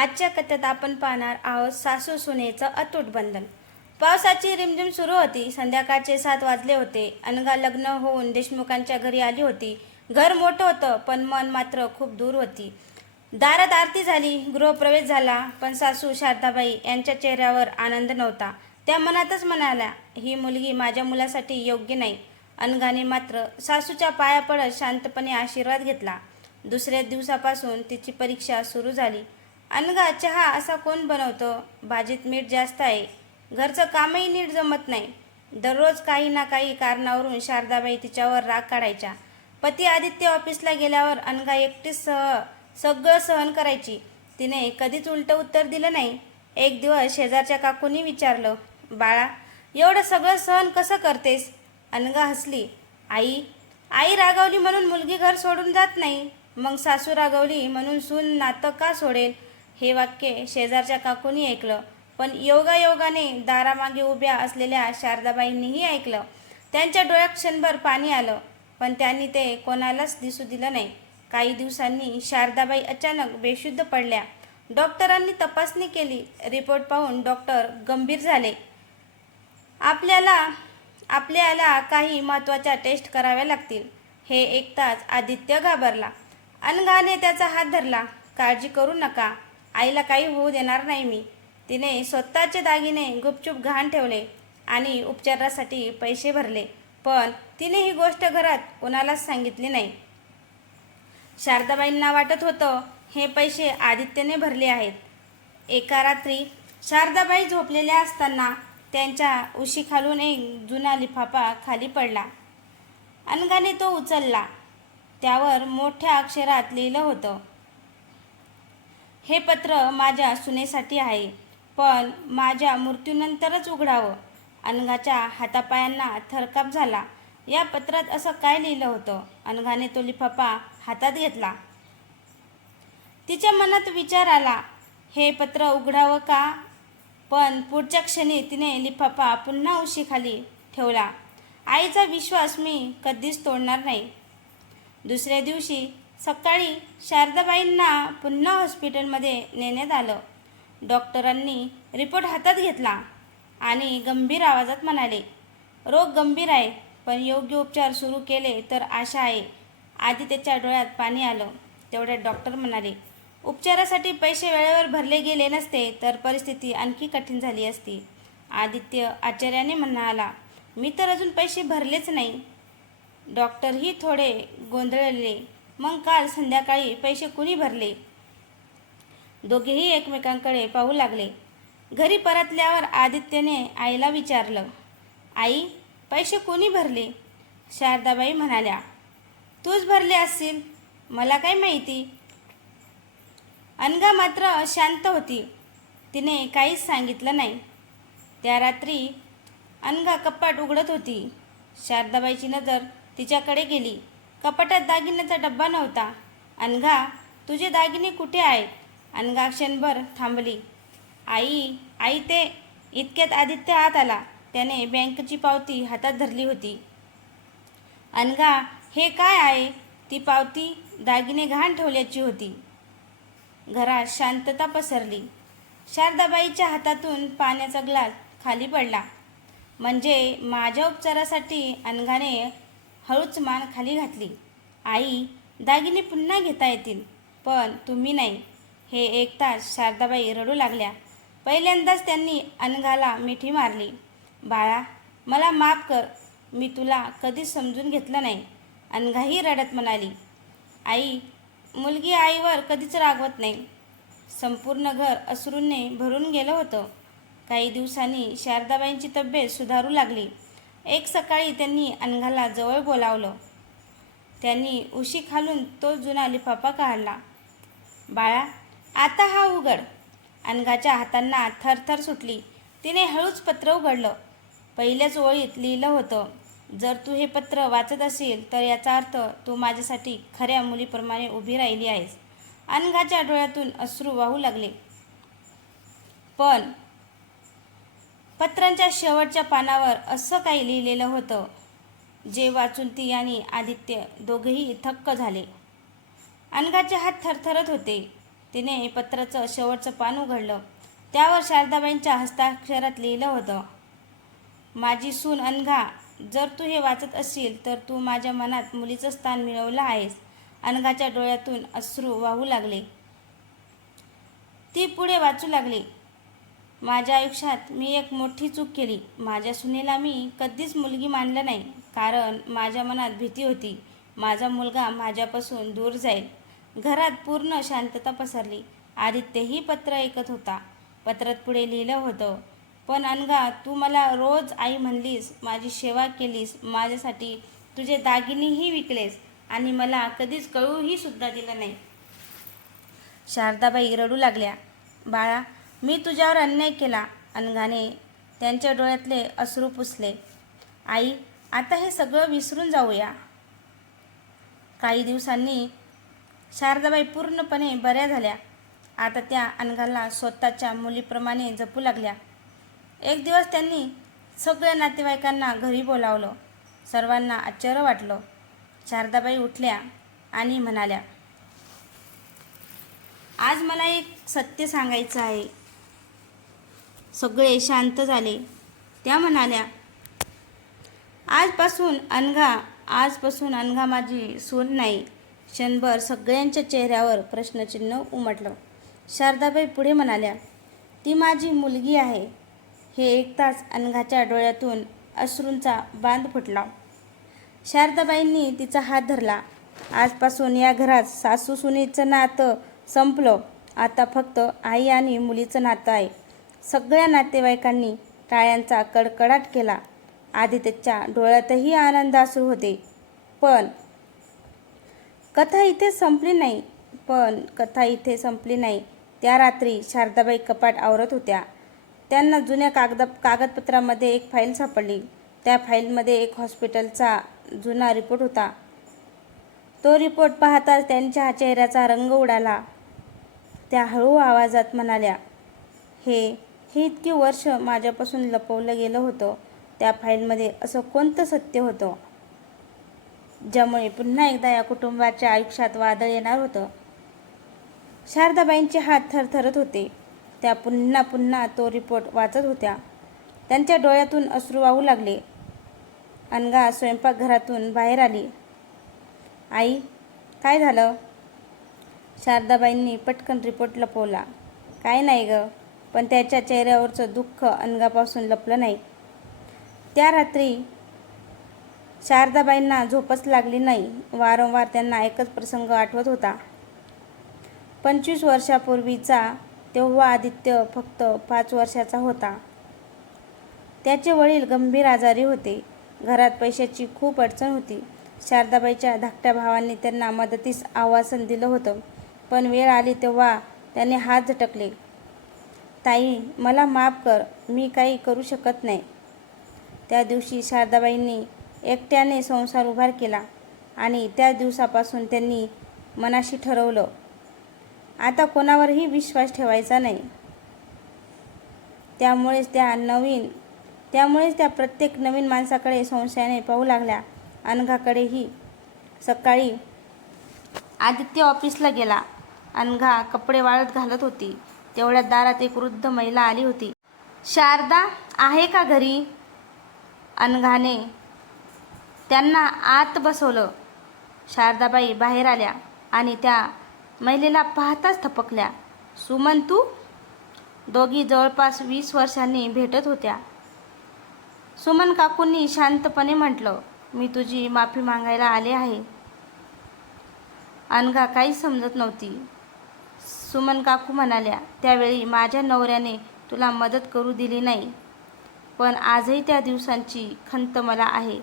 आजच्या कथेत आपण पाहणार आहोत सासू सुनेचं अतूट बंधन. पावसाची रिमझिम सुरू होती. संध्याकाळचे 7 वाजले होते. अनघा लग्न होऊन देशमुखांच्या घरी आली होती. घर मोठं होतं, पण मन मात्र खूप दूर होती. दारात आरती झाली, गृहप्रवेश झाला, पण सासू शारदाबाई यांच्या चेहऱ्यावर आनंद नव्हता. त्या मनातच म्हणाल्या, ही मुलगी माझ्या मुलासाठी योग्य नाही. अनघाने मात्र सासूच्या पाया पडत शांतपणे आशीर्वाद घेतला. दुसऱ्या दिवसापासून तिची परीक्षा सुरू झाली. अनघा, चहा असा कोण बनवतं? भाजीत मीठ जास्त आहे. घरचं कामही नीट जमत नाही. दररोज काही ना काही कारणावरून शारदाबाई तिच्यावर राग काढायच्या. पती आदित्य ऑफिसला गेल्यावर अनघा एकटीच सगळं सहन करायची. तिने कधीच उलटं उत्तर दिलं नाही. एक दिवस शेजारच्या काकूंनी विचारलं, बाळा, एवढं सगळं सहन कसं करतेस? अनघा हसली. आई रागावली म्हणून मुलगी घर सोडून जात नाही. मग सासू रागावली म्हणून सून नातं का सोडेल? हे वाक्य शेजारच्या काकूंनी ऐकलं, पण योगायोगाने दारामागे उभ्या असलेल्या शारदाबाईंनीही ऐकलं. त्यांच्या डोळ्यात क्षणभर पाणी आलं, पण त्यांनी ते कोणालाच दिसू दिलं नाही. काही दिवसांनी शारदाबाई अचानक बेशुद्ध पडल्या. डॉक्टरांनी तपासणी केली. रिपोर्ट पाहून डॉक्टर गंभीर झाले. आपल्याला काही महत्त्वाच्या टेस्ट कराव्या लागतील. हे ऐकताच आदित्य घाबरला. अनघाने त्याचा हात धरला. काळजी करू नका, आईला काही होऊ देणार नाही मी. तिने स्वतःचे दागिने गुपचूप गहाण ठेवले आणि उपचारासाठी पैसे भरले, पण तिने ही गोष्ट घरात कोणालाच सांगितली नाही. शारदाबाईंना वाटत होतं हे पैसे आदित्यने भरले आहेत. एका रात्री शारदाबाई झोपलेल्या असताना त्यांच्या उशीखालून एक जुना लिफाफा खाली पडला. अनघाने तो उचलला. त्यावर मोठ्या अक्षरात लिहिलं होतं, हे पत्र माझ्या सुनेसाठी आहे, पण माझ्या मृत्यूनंतरच उघडावं. अनघाच्या हातापायांना थरकाप झाला. या पत्रात असं काय लिहिलं होतं? अनघाने तो लिफाफा हातात घेतला. तिच्या मनात विचार आला, हे पत्र उघडावं का? पण पुढच्या क्षणी तिने लिफाफा पुन्हा उशीखाली ठेवला. आईचा विश्वास मी कधीच तोडणार नाही. दुसऱ्या दिवशी सकाळी शारदाबाईंना पुन्हा हॉस्पिटलमध्ये नेण्यात आलं. डॉक्टरांनी रिपोर्ट हातात घेतला आणि गंभीर आवाजात म्हणाले, रोग गंभीर आहे, पण योग्य उपचार सुरू केले तर आशा आहे. आदित्यच्या डोळ्यात पाणी आलं. तेवढ्यात डॉक्टर म्हणाले, उपचारासाठी पैसे वेळेवर भरले गेले नसते तर परिस्थिती आणखी कठीण झाली असती. आदित्य आश्चर्याने म्हणाला, मी तर अजून पैसे भरलेच नाही. डॉक्टरही थोडे गोंधळले. मग काल संध्याकाळी पैसे कुणी भरले? दोघेही एकमेकांकडे पाहू लागले. घरी परतल्यावर आदित्यने आईला विचारलं, आई, पैसे कोणी भरले? शारदाबाई म्हणाल्या, तूच भरले असतील, मला काय माहिती. अनघा मात्र शांत होती. तिने काहीच सांगितलं नाही. त्या रात्री अनघा कपाट उघडत होती. शारदाबाईची नजर तिच्याकडे गेली. कपाटात दागिन्याचा डब्बा नव्हता. अनघा, तुझे दागिने कुठे आहेत? अनघा क्षणभर थांबली. आई ते. इतक्यात आदित्य आत आला. त्याने बँकेची पावती हातात धरली होती. अनघा, हे काय आहे? ती पावती दागिने गहाण ठेवल्याची होती. घरात शांतता पसरली. शारदाबाईच्या हातातून पाण्याचा ग्लास खाली पडला. म्हणजे माझ्या उपचारासाठी? अनघाने हळूच मान खाली घातली. आई, दागिने पुन्हा घेता येतील, पण तुम्ही नाही. हे ऐकताच शारदाबाई रडू लागल्या. पहिल्यांदाच त्यांनी अनघाला मिठी मारली. बाळा, मला माफ कर, मी तुला कधीच समजून घेतलं नाही. अनघाही रडत म्हणाली, आई, मुलगी आईवर कधीच रागवत नाही. संपूर्ण घर अश्रूंनी भरून गेलं होतं. काही दिवसांनी शारदाबाईंची तब्येत सुधारू लागली. एक सकाळी त्यांनी अनघाला जवळ बोलावलं. त्यांनी उशीखालून तो जुना लिफाफा काढला. बाळा, आता हा उघड. अनघाच्या हातांना थरथर सुटली. तिने हळूच पत्र उघडलं. पहिल्याच ओळीत लिहिलं होतं, जर तू हे पत्र वाचत असेल तर याचा अर्थ तू माझ्यासाठी खऱ्या मुलीप्रमाणे उभी राहिली आहेस. अनघाच्या डोळ्यातून अश्रू वाहू लागले. पण पत्रांच्या शेवटच्या पानावर असं काही लिहिलेलं होतं, जे वाचून ती आणि आदित्य दोघेही थक्क झाले. अनघाचे हात थरथरत होते. तिने पत्राचं शेवटचं पान उघडलं. त्यावर शारदाबाईंच्या हस्ताक्षरात लिहिलं होतं, माझी सून अनघा, जर तू हे वाचत असशील तर तू माझ्या मनात मुलीचं स्थान मिळवलं आहेस. अनघाच्या डोळ्यातून अश्रू वाहू लागले. ती पुढे वाचू लागली. माझ्या आयुष्यात मी एक मोठी चूक केली. माझ्या सुनेला मी कधीच मुलगी मानलं नाही, कारण माझ्या मनात भीती होती, माझा मुलगा माझ्यापासून दूर जाईल. घरात पूर्ण शांतता पसरली. आदित्यही पत्र ऐकत होता. पत्रात पुढे लिहिलं होतं, पण अनघा, तू मला रोज आई म्हणलीस, माझी सेवा केलीस, माझ्यासाठी तुझे दागिनेही विकलेस आणि मला कधीच कळूही सुद्धा दिलं नाही. शारदाबाई रडू लागल्या. बाळा, मी तुझ्यावर अन्याय केला. अनघाने त्यांच्या डोळ्यातले अश्रू पुसले. आई, आता हे सगळं विसरून जाऊया. काही दिवसांनी शारदाबाई पूर्णपणे बऱ्या झाल्या. आता त्या अनघाला स्वतःच्या मुलीप्रमाणे जपू लागल्या. एक दिवस त्यांनी सगळ्या नातेवाईकांना घरी बोलावलं. सर्वांना आश्चर्य वाटलं. शारदाबाई उठल्या आणि म्हणाल्या, आज मला एक सत्य सांगायचं आहे. सगळे शांत झाले. त्या म्हणाल्या, आजपासून अनघा माझी सून नाही. क्षणभर सगळ्यांच्या चेहऱ्यावर प्रश्नचिन्ह उमटलं. शारदाबाई पुढे म्हणाल्या, ती माझी मुलगी आहे. हे ऐकताच अनघाच्या डोळ्यातून अश्रूंचा बांध फुटला. शारदाबाईंनी तिचा हात धरला. आजपासून या घरात सासू सुनेचं नातं संपलं. आता फक्त आई आणि मुलीचं नातं आहे. सगळ्या नातेवाईकांनी टाळ्यांचा कडकडाट केला. आदित्यच्या डोळ्यातही आनंदाश्रू होते. पण कथा इथे संपली नाही. त्या रात्री शारदाबाई कपाट आवरत होत्या. त्यांना जुन्या कागदपत्रामध्ये एक फाईल सापडली. त्या फाईलमध्ये एक हॉस्पिटलचा जुना रिपोर्ट होता. तो रिपोर्ट पाहताच त्यांच्या चेहऱ्याचा रंग उडाला. त्या हळू आवाजात म्हणाल्या, हे इतकी वर्ष माझ्यापासून लपवलं गेलं होतं. त्या फाईलमध्ये असं कोणतं सत्य होतं ज्यामुळे पुन्हा एकदा या कुटुंबाच्या आयुष्यात वादळ येणार होतं? शारदाबाईंचे हात थरथरत होते. त्या पुन्हा तो रिपोर्ट वाचत होत्या. त्यांच्या डोळ्यातून अश्रू वाहू लागले. अनघा स्वयंपाकघरातून बाहेर आली. आई, काय झालं? शारदाबाईंनी पटकन रिपोर्ट लपवला. काय नाही गं, पण त्याच्या चेहऱ्यावरचं दुःख अनघापासून लपलं नाही. त्या रात्री शारदाबाईंना झोपच लागली नाही. वारंवार त्यांना एकच प्रसंग आठवत होता. 25 वर्षापूर्वीचा. तेव्हा आदित्य फक्त 5 वर्षाचा होता. त्याचे वडील गंभीर आजारी होते. घरात पैशाची खूप अडचण होती. शारदाबाईच्या धाकट्या भावांनी त्यांना मदतीस आश्वासन दिलं होतं, पण वेळ आली तेव्हा त्याने हात झटकले. ताई, मला माफ कर, मी काही करू शकत नाही. त्या दिवशी शारदाबाईंनी एकट्याने संसार उभार केला आणि त्या दिवसापासून त्यांनी मनाशी ठरवलं, आता कोणावरही विश्वास ठेवायचा नाही. त्यामुळेच त्या प्रत्येक नवीन माणसाकडे संशयाने पाहू लागल्या. अनघाकडेही. सकाळी आदित्य ऑफिसला गेला. अनघा कपडे वाळत घालत होती. तेवढ्यात दारात एक वृद्ध महिला आली होती. शारदा आहे का घरी? अनघाने त्यांना आत बसवलं. शारदाबाई बाहेर आल्या आणि त्या महिलेला पाहताच थपकल्या. सुमन तू? दोघी जवळपास 20 वर्षांनी भेटत होत्या. सुमन काकूंनी शांतपणे म्हटलं, मी तुझी माफी मागायला आले आहे. अनघा काहीच समजत नव्हती. सुमन काकू म्हणाल्या, त्यावेळी माझ्या नवऱ्याने तुला मदत करू दिली नाही, पण आजही त्या दिवसांची खंत मला आहे.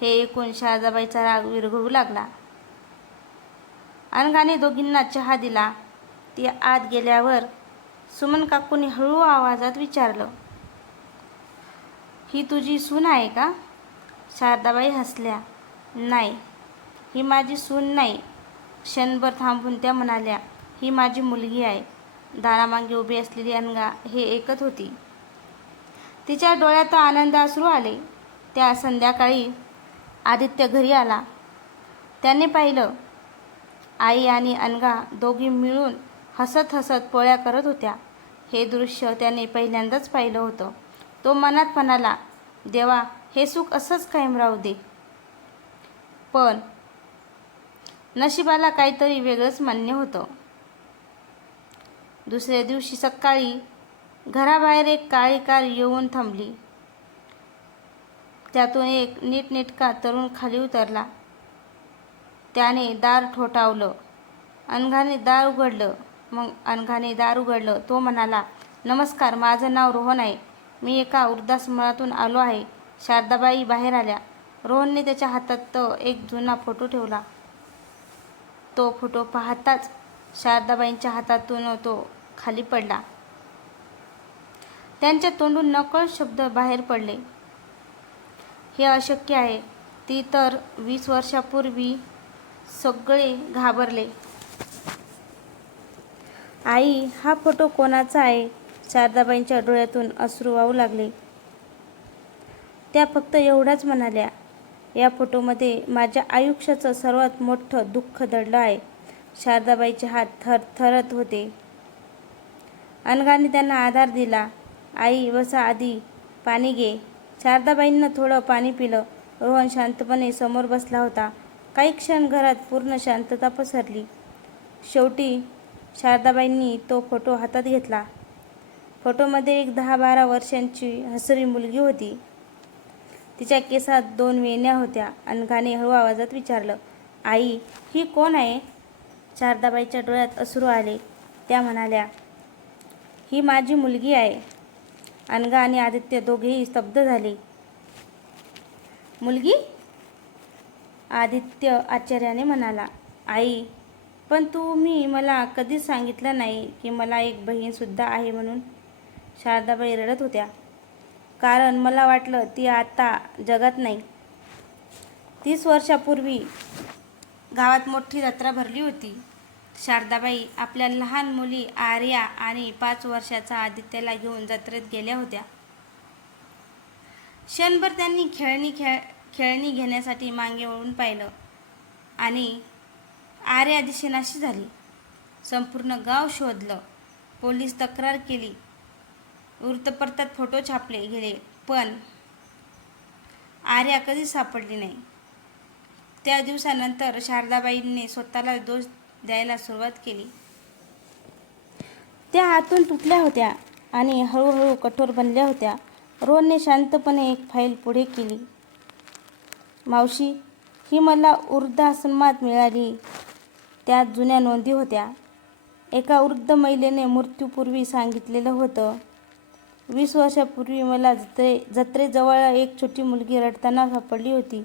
हे ऐकून शारदाबाईचा राग विरघळू लागला. अनघाने दोघींना चहा दिला. ती आत गेल्यावर सुमन काकूंनी हळू आवाजात विचारलं, ही तुझी सून आहे का? शारदाबाई हसल्या. नाही, ही माझी सून नाही. क्षणभर थांबून त्या म्हणाल्या, ही माझी मुलगी आहे. दारामागे उभी असलेली अनघा हे ऐकत होती. तिच्या डोळ्यात आनंदाश्रू आले. त्या संध्याकाळी आदित्य घरी आला. त्याने पाहिलं आई आणि अनघा दोघी मिळून हसत हसत पोळ्या करत होत्या. हे दृश्य त्याने पहिल्यांदाच पाहिलं होतं. तो मनात म्हणाला, देवा, हे सुख असंच कायम राहू दे. पण नशिबाला काहीतरी वेगळंच मान्य होतं. दुसऱ्या दिवशी सकाळी घराबाहेर एक काळी कार येऊन थांबली. त्यातून एक नीटनेटका तरुण खाली उतरला. त्याने दार ठोठावलं. अनघाने दार उघडलं. मग अनघाने दार उघडलं. तो म्हणाला, नमस्कार, माझं नाव रोहन आहे. मी एका वृद्धाश्रमातून आलो आहे. शारदाबाई बाहेर आल्या. रोहनने त्याच्या हातात एक जुना फोटो ठेवला. तो फोटो पाहताच शारदाबाईंच्या हातातून तो खाली पडला. त्यांच्या तोंडून नकळत शब्द बाहेर पडले, हे अशक्य आहे. ती तर 20 वर्षापूर्वी. सगळे घाबरले. आई, हा फोटो कोणाचा आहे? शारदाबाईंच्या डोळ्यातून अश्रू वाहू लागले. त्या फक्त एवढाच म्हणाल्या, या फोटोमध्ये माझ्या आयुष्याचं सर्वात मोठं दुःख दडलं आहे. शारदाबाईचे हात थरथरत होते. अनघाने त्यांना आधार दिला. आई, बसा, आधी पाणी घे. शारदाबाईंना थोडं पाणी पिलं. रोहन शांतपणे समोर बसला होता. काही क्षण घरात पूर्ण शांतता पसरली. शेवटी शारदाबाईंनी तो फोटो हातात घेतला. फोटोमध्ये एक 10-12 वर्षांची हसरी मुलगी होती. तिच्या केसात 2 वेण्या होत्या. अनघाने हळू आवाजात विचारलं, आई, ही कोण आहे? शारदाबाईच्या डोळ्यात अश्रू आले. त्या म्हणाल्या, ही माझी मुलगी आहे. अनघा आणि आदित्य दोघेही स्तब्ध झाले. मुलगी? आदित्य आश्चर्याने म्हणाला, आई, पण तुम्ही मला कधीच सांगितलं नाही की मला एक बहीणसुद्धा आहे म्हणून. शारदाबाई रडत होत्या. कारण मला वाटलं ती आता जगात नाही. 30 वर्षापूर्वी गावात मोठी जत्रा भरली होती. शारदाबाई आपल्या लहान मुली आर्या आणि 5 वर्षाचा आदित्यला घेऊन जत्रेत गेल्या होत्या. क्षणभर त्यांनी खेळणी घेण्यासाठी मागे वळून पाहिलं आणि आर्या दिसेनाशी झाली. संपूर्ण गाव शोधलं. पोलीस तक्रार केली. वृत्तपत्रात फोटो छापले गेले. पण आर्या कधीच सापडली नाही. त्या दिवसानंतर शारदाबाईंनी स्वतःला दोष द्यायला सुरुवात केली. त्या आतून तुटल्या होत्या आणि हळूहळू कठोर बनल्या होत्या. रोहनने शांतपणे एक फाईल पुढे केली. मावशी, ही मला वृद्धाश्रमात मिळाली. त्यात जुन्या नोंदी होत्या. एका वृद्ध महिलेने मृत्यूपूर्वी सांगितलेलं होतं, 20 वर्षापूर्वी मला जत्रेजवळ एक छोटी मुलगी रडताना सापडली होती.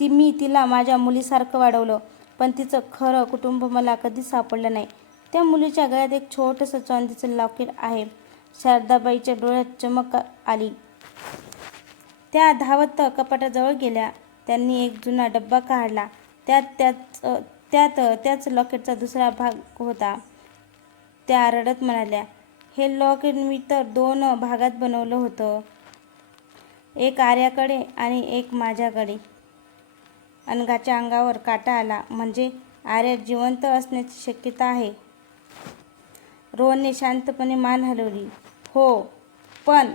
मी तिला माझ्या मुलीसारखं वाढवलं, पण तिचं खरं कुटुंब मला कधीच सापडलं नाही. त्या मुलीच्या गळ्यात एक छोटंसं चांदीचं लॉकेट आहे. शारदाबाईच्या डोळ्यात चमक आली. त्या धावत कपाटाजवळ गेल्या. त्यांनी एक जुना डब्बा काढला. त्यात त्याच लॉकेटचा दुसरा भाग होता. त्या रडत म्हणाल्या, हे लॉकेट मी तर 2 भागात बनवलं होतं. एक आर्याकडे आणि एक माझ्याकडे. अनघाच्या अंगावर काटा आला. म्हणजे आर्या जिवंत असण्याची शक्यता आहे? रोहनने शांतपणे मान हलवली. हो, पण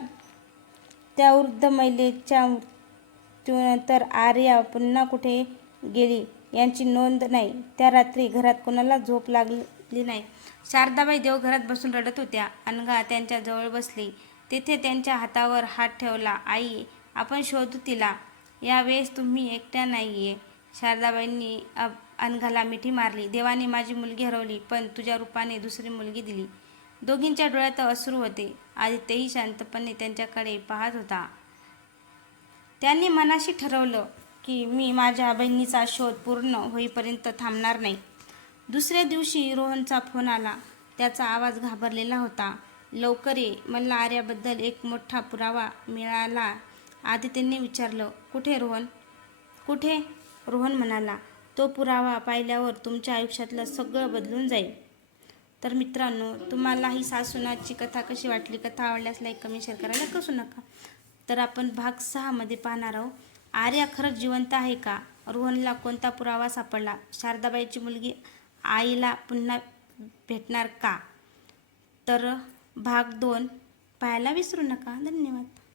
त्या वृद्ध महिलेच्या मृत्यूनंतर आर्या पुन्हा कुठे गेली यांची नोंद नाही. त्या रात्री घरात कोणाला झोप लागली नाही. शारदाबाई देवघरात बसून रडत होत्या. अनघा त्यांच्या जवळ बसली. तिथे त्यांच्या हातावर हात ठेवला. आई, आपण शोधू तिला. यावेळेस तुम्ही एकट्या नाहीये. शारदाबाईंनी अनघाला मिठी मारली. देवाने माझी मुलगी हरवली, पण तुझ्या रूपाने दुसरी मुलगी दिली. दोघींच्या डोळ्यात अश्रू होते. आदित्यही शांतपणे त्यांच्याकडे पाहत होता. त्यांनी मनाशी ठरवलं की मी माझ्या बहिणीचा शोध पूर्ण होईपर्यंत थांबणार नाही. दुसऱ्या दिवशी रोहनचा फोन आला. त्याचा आवाज घाबरलेला होता. लवकर ये, मला आर्याबद्दल एक मोठा पुरावा मिळाला. आदित्यने विचारलं, कुठे रोहन? कुठे? रोहन म्हणाला, तो पुरावा पाहिल्यावर तुमच्या आयुष्यातलं सगळं बदलून जाईल. तर मित्रांनो, तुम्हाला ही सासूनाची कथा कशी वाटली? कथा आवडल्यास लाईक, कमेंट, शेअर करायला विसरू नका. तर आपण भाग 6 मध्ये पाहणार आहोत, आर्या खरंच जिवंत आहे का? रोहनला कोणता पुरावा सापडला? शारदाबाईची मुलगी आईला पुन्हा भेटणार का? तर भाग 2 पाहायला विसरू नका. धन्यवाद.